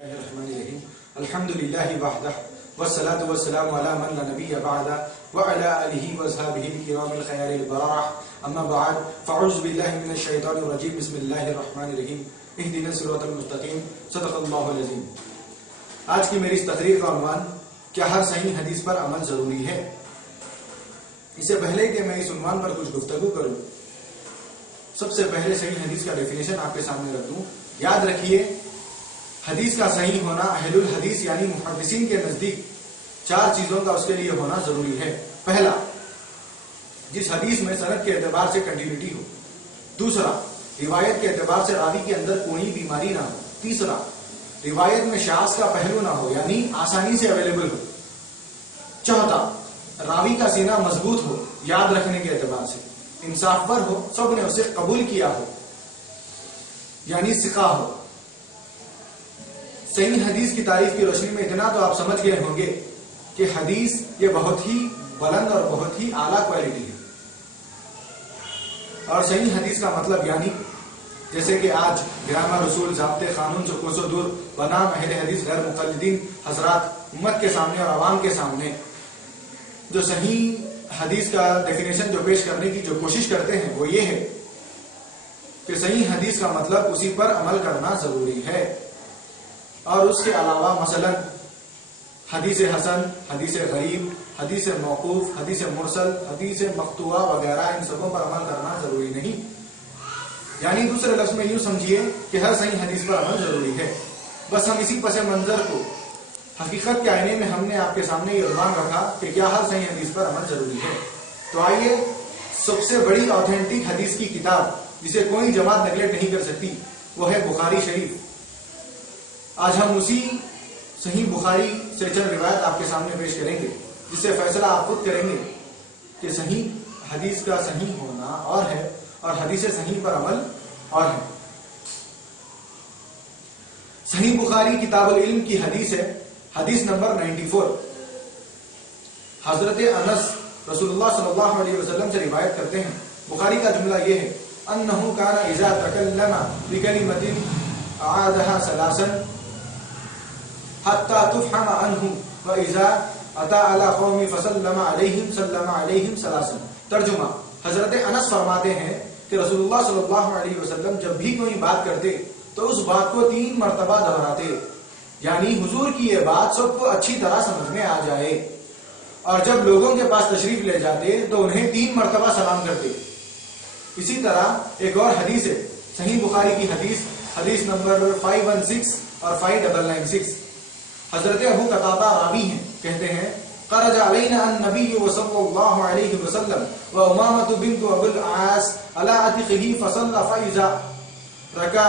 الحمد لله وحده والصلاة والسلام على من لا نبي بعده وعلى آله وصحبه الكرام الخيار البررة أما بعد فأعوذ بالله من الشيطان الرجيم بسم الله الرحمن الرحيم اهدنا الصراط المستقيم صدق الله العظيم. آج کی میری اس تقریر کا عنوان کیا ہر صحیح حدیث پر عمل ضروری ہے. اس سے پہلے کہ میں اس عنوان پر کچھ گفتگو کروں سب سے پہلے صحیح حدیث کا ڈیفینیشن آپ کے سامنے رکھ دوں. یاد رکھیے حدیث کا صحیح ہونا اہل الحدیث یعنی محدثین کے نزدیک چار چیزوں کا اس کے لیے ہونا ضروری ہے. پہلا، جس حدیث میں سند کے اعتبار سے کنٹینیوٹی ہو. دوسرا، روایت کے اعتبار سے راوی کے اندر کوئی بیماری نہ ہو. تیسرا، روایت میں شاذ کا پہلو نہ ہو یعنی آسانی سے اویلیبل ہو. چوتھا، راوی کا سینہ مضبوط ہو یاد رکھنے کے اعتبار سے، انصاف پر ہو، سب نے اسے قبول کیا ہو یعنی ثقہ ہو. صحیح حدیث کی تعریف کی روشنی میں اتنا تو آپ سمجھ گئے ہوں گے کہ حدیث یہ بہت ہی بلند اور بہت ہی اعلیٰ کوالٹی ہے. اور صحیح حدیث کا مطلب یعنی جیسے کہ آج گرامر، اصول، ضابطے، قانون سے کوسوں دور بنام اہل حدیث غیر مقلدین حضرات امت کے سامنے اور عوام کے سامنے جو صحیح حدیث کا ڈیفینیشن جو پیش کرنے کی جو کوشش کرتے ہیں وہ یہ ہے کہ صحیح حدیث کا مطلب اسی پر عمل کرنا ضروری ہے. اور اس کے علاوہ مثلا حدیث حسن، حدیث غریب، حدیث موقوف، حدیث مرسل، حدیث مقطوعہ وغیرہ ان سبوں پر عمل کرنا ضروری نہیں. یعنی دوسرے لفظ میں یوں سمجھیے کہ ہر صحیح حدیث پر عمل ضروری ہے. بس ہم اسی پس منظر کو حقیقت کے آئینے میں ہم نے آپ کے سامنے یہ عنوان رکھا کہ کیا ہر صحیح حدیث پر عمل ضروری ہے. تو آئیے سب سے بڑی آتھینٹک حدیث کی کتاب جسے کوئی جماعت نیگلیکٹ نہیں کر سکتی وہ ہے بخاری شریف. آج ہم اسی صحیح بخاری سے چند روایت آپ کے سامنے پیش کریں گے جس سے فیصلہ آپ خود کریں گے کہ صحیح حدیث کا صحیح ہونا اور ہے اور حدیث صحیح پر عمل اور ہے. صحیح بخاری کتاب العلم کی حدیث ہے، حدیث نمبر 94. حضرت انس رسول اللہ صلی اللہ علیہ وسلم سے روایت کرتے ہیں. بخاری کا جملہ یہ ہے انہ کان اذا تکلم بکلمۃ اعادها ثلاثا حتى تفهم عنه واذا اتى على قوم فسلم عليهم سلم عليهم ثلاثا. ترجمہ، حضرت انس فرماتے ہیں کہ رسول اللہ صلی اللہ علیہ وسلم جب بھی کوئی بات کرتے تو اس بات کو 3 مرتبہ دہراتے یعنی حضور کی یہ بات سب کو اچھی طرح سمجھ میں آ جائے. اور جب لوگوں کے پاس تشریف لے جاتے تو انہیں 3 مرتبہ سلام کرتے. اسی طرح ایک اور حدیث ہے صحیح بخاری کی حدیث، حدیث نمبر 516 اور 5996. حضرت ابو قتادہ راوی ہیں، کہتے ہیں خرج علینا النبی صلی اللہ علیہ وسلم وامامۃ بنت ابو العاص علی عتقہ فصلى فاذا رکع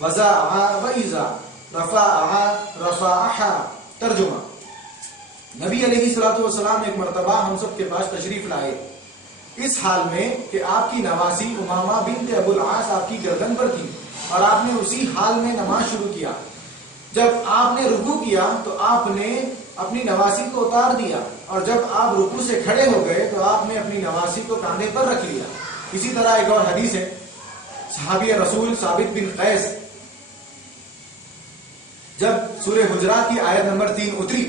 وضع واذا رفع رفعها. ترجمہ، نبی علیہ الصلوۃ والسلام ایک مرتبہ ہم سب کے پاس تشریف لائے اس حال میں کہ آپ کی نواسی امامہ بنت ابو العاص آپ کی گردن پر تھی اور آپ نے اسی حال میں نماز شروع کیا. جب آپ نے رکوع کیا تو آپ نے اپنی نواسی کو اتار دیا اور جب آپ رکوع سے کھڑے ہو گئے تو آپ نے اپنی نواسی کو کاندھے پر رکھ لیا. اسی طرح ایک اور حدیث ہے صحابی رسول ثابت بن قیس جب سورہ حجرات کی آیت نمبر 3 اتری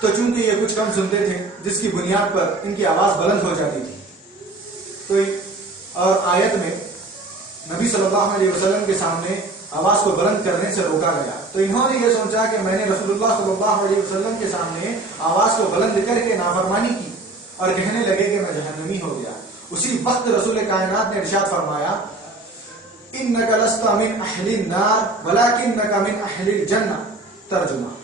تو چونکہ یہ کچھ کم سنتے تھے جس کی بنیاد پر ان کی آواز بلند ہو جاتی تھی تو اور آیت میں نبی صلی اللہ علیہ وسلم کے سامنے آواز کو بلند کرنے سے روکا گیا تو انہوں نے یہ سوچا کہ میں نے رسول اللہ صلی اللہ علیہ وسلم کے سامنے آواز کو بلند کر کے نافرمانی کی اور کہنے لگے کہ میں جہنمی ہو گیا. اسی وقت رسول کائنات نے ارشاد فرمایا انک لست من اہل النار ولکنک من اہل الجنہ. ترجمہ،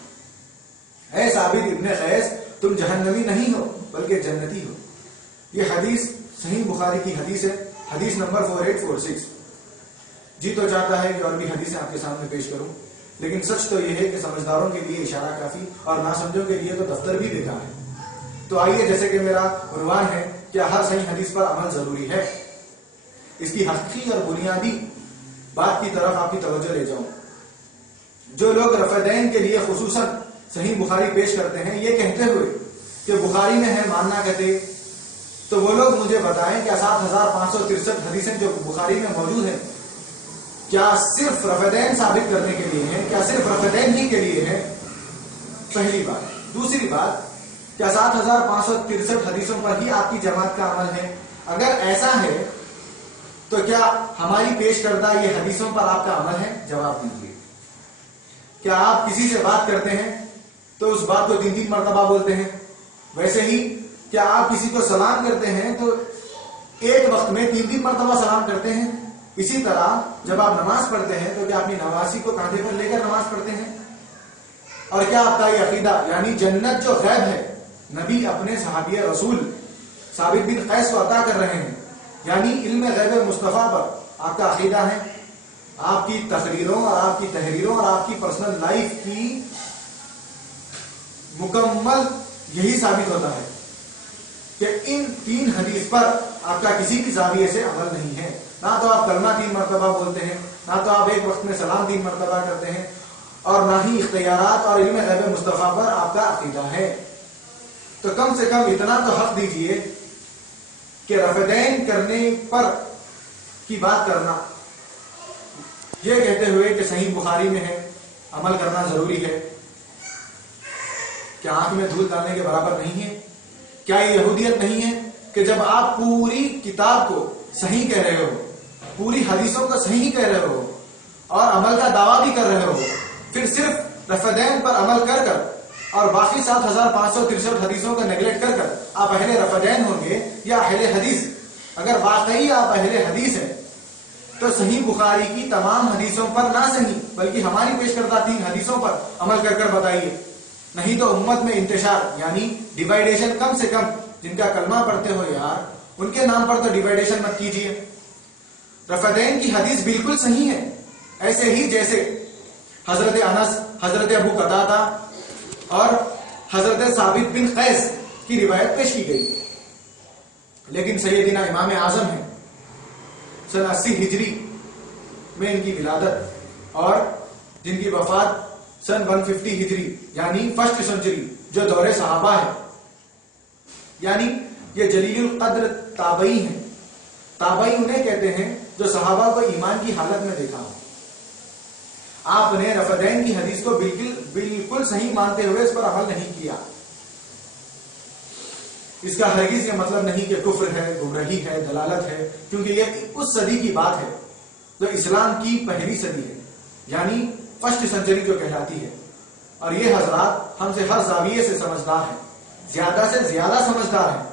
اے ثابت ابن قیس تم جہنمی نہیں ہو بلکہ جنتی ہو. یہ حدیث صحیح بخاری کی حدیث ہے، حدیث نمبر 4846. جی تو چاہتا ہے کہ اور بھی حدیثیں آپ کے سامنے پیش کروں لیکن سچ تو یہ ہے کہ سمجھداروں کے لیے اشارہ کافی اور ناسمجھوں کے لیے تو دفتر بھی بیکار ہے. تو آئیے جیسے کہ میرا عنوان ہے کیا ہر صحیح حدیث پر عمل ضروری ہے، اس کی حقیقی اور بنیادی بات کی طرف آپ کی توجہ لے جاؤں. جو لوگ رفع دین کے لیے خصوصاً صحیح بخاری پیش کرتے ہیں یہ کہتے ہوئے کہ بخاری میں ہے ماننا کہتے تو وہ لوگ مجھے بتائیں کیا 7563 حدیثیں جو بخاری میں موجود ہیں کیا صرف رفعین ثابت کرنے کے لیے ہیں؟ کیا صرف رفعین ہی کے لیے ہیں؟ پہلی بات. دوسری بات، کیا 7563 حدیثوں پر ہی آپ کی جماعت کا عمل ہے؟ اگر ایسا ہے تو کیا ہماری پیش کردہ یہ حدیثوں پر آپ کا عمل ہے؟ جواب دیجیے. کیا آپ کسی سے بات کرتے ہیں تو اس بات کو 3 مرتبہ بولتے ہیں؟ ویسے ہی کیا آپ کسی کو سلام کرتے ہیں تو ایک وقت میں 3 مرتبہ سلام کرتے ہیں؟ اسی طرح جب آپ نماز پڑھتے ہیں تو کیا اپنی نمازی کو کاندھے پر لے کر نماز پڑھتے ہیں؟ اور کیا آپ کا یہ عقیدہ یعنی جنت جو غیب ہے نبی اپنے صحابی رسول ثابت بن قیس کو عطا کر رہے ہیں، یعنی علم غیب مصطفیٰ پر آپ کا عقیدہ ہے؟ آپ کی تقریروں اور آپ کی تحریروں اور آپ کی پرسنل لائف کی مکمل یہی ثابت ہوتا ہے کہ ان 3 حدیث پر آپ کا کسی بھی زاویے سے عمل نہیں ہے. نہ تو آپ کلمہ 3 مرتبہ بولتے ہیں، نہ تو آپ ایک وقت میں سلام 3 مرتبہ کرتے ہیں، اور نہ ہی اختیارات اور علم غیب مصطفیٰ پر آپ کا عقیدہ ہے. تو کم سے کم اتنا تو حق دیجئے کہ رفعین کرنے پر کی بات کرنا، یہ کہتے ہوئے کہ صحیح بخاری میں ہے، عمل کرنا ضروری ہے، کیا آنکھ میں دھول ڈالنے کے برابر نہیں ہے؟ کیا یہ یہودیت نہیں ہے کہ جب آپ پوری کتاب کو صحیح کہہ رہے ہو، پوری حدیثوں کو صحیح کہہ رہے ہو اور عمل کا دعویٰ بھی کر رہے ہو، پھر صرف رفعین پر عمل کر کر اور باقی 7563 حدیثوں کا نیگلیکٹ کر کر آپ اہل رفعین ہوں گے یا اہل حدیث؟ اگر واقعی آپ اہل حدیث ہیں تو صحیح بخاری کی تمام حدیثوں پر نہ صحیح بلکہ ہماری پیش کردہ 3 حدیثوں پر عمل کر کر بتائیے. نہیں تو امت میں انتشار یعنی ڈیوائیڈیشن، کم سے کم جن کا کلمہ پڑھتے ہو یار ان کے نام پر تو ڈیوائیڈیشن مت کیجیے. رفعین کی حدیث بالکل صحیح ہے، ایسے ہی جیسے حضرت انس، حضرت ابو قتادہ اور حضرت ثابت بن قیس کی روایت پیش کی گئی. لیکن سیدنا امام اعظم ہیں، سن 80 ہجری میں ان کی ولادت اور جن کی وفات سن 150 ہجری یعنی فرسٹ سنچری جو دور صحابہ ہے، یعنی یہ جلیل القدر تابعی ہیں. تابعی انہیں کہتے ہیں جو صحابہ کو ایمان کی حالت میں دیکھا ہو. آپ نے رفعین کی حدیث کو بالکل صحیح مانتے ہوئے اس پر عمل نہیں کیا. اس کا ہرگز یہ مطلب نہیں کہ کفر ہے، گمراہی ہے، دلالت ہے، کیونکہ یہ اس صدی کی بات ہے جو اسلام کی پہلی صدی ہے، یعنی فرسٹ سنچری جو کہلاتی ہے. اور یہ حضرات ہم سے ہر زاویے سے سمجھدار ہیں، زیادہ سے زیادہ سمجھدار ہیں.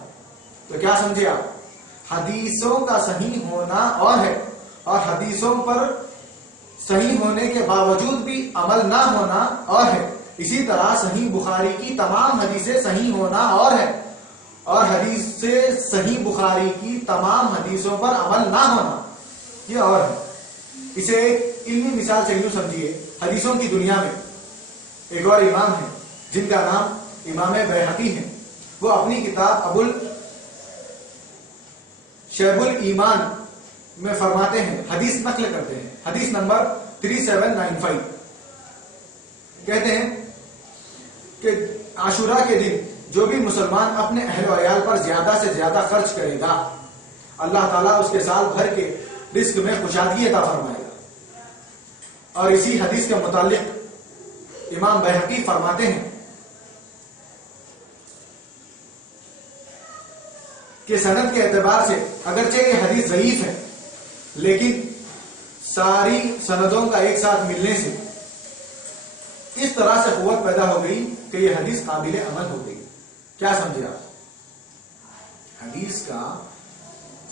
تو کیا سمجھے آپ؟ حدیثوں کا صحیح ہونا اور ہے، اور حدیثوں پر صحیح ہونے کے باوجود بھی عمل نہ ہونا اور ہے. اسی طرح صحیح بخاری کی تمام حدیثیں صحیح ہونا اور ہے، اور حدیث سے صحیح بخاری کی تمام حدیثوں پر عمل نہ ہونا یہ اور ہے. اسے ایک علمی مثال سے یوں سمجھیے، حدیثوں کی دنیا میں ایک اور امام ہے جن کا نام امام بیہقی ہے. وہ اپنی کتاب شعب الایمان میں فرماتے ہیں، حدیث نقل کرتے ہیں، حدیث نمبر 3795 کہتے ہیں کہ عاشورہ کے دن جو بھی مسلمان اپنے اہل و عیال پر زیادہ سے زیادہ خرچ کرے گا، اللہ تعالیٰ اس کے سال بھر کے رزق میں کشادگی عطا فرمائے گا. اور اسی حدیث کے متعلق امام بیہقی فرماتے ہیں کہ سند کے اعتبار سے اگرچہ یہ حدیث ضعیف ہے، لیکن ساری سندوں کا ایک ساتھ ملنے سے اس طرح سے قوت پیدا ہو گئی کہ یہ حدیث قابل عمل ہو گئی. کیا سمجھے آپ؟ حدیث کا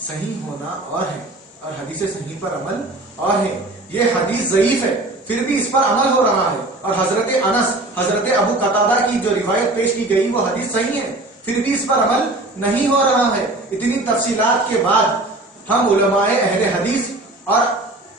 صحیح ہونا اور ہے اور حدیث صحیح پر عمل اور ہے. یہ حدیث ضعیف ہے پھر بھی اس پر عمل ہو رہا ہے، اور حضرت انس، حضرت ابو قتادہ کی جو روایت پیش کی گئی وہ حدیث صحیح ہے پھر بھی اس پر عمل نہیں ہو رہا ہے. اتنی تفصیلات کے بعد ہم علماء اہل حدیث اور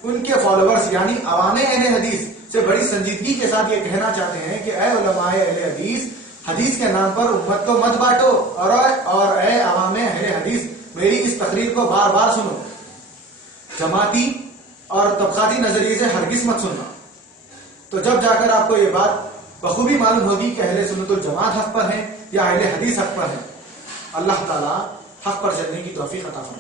ان کے فالوورز یعنی عوام اہل حدیث سے بڑی سنجیدگی کے ساتھ یہ کہنا چاہتے ہیں کہ اے علماء اہل حدیث، حدیث کے نام پر امت کو مت بانٹو، اور اے عوام اہل حدیث میری اس تقریر کو بار بار سنو. جماعتی اور طبقاتی نظریے سے ہرگز مت سننا. تو جب جا کر آپ کو یہ بات بخوبی معلوم ہوگی کہ اہل سنت الجماعت حق پر ہیں یا اہل حدیث حق پر ہیں. اللہ تعالی حق پر چلنے کی توفیق عطا فرمائے.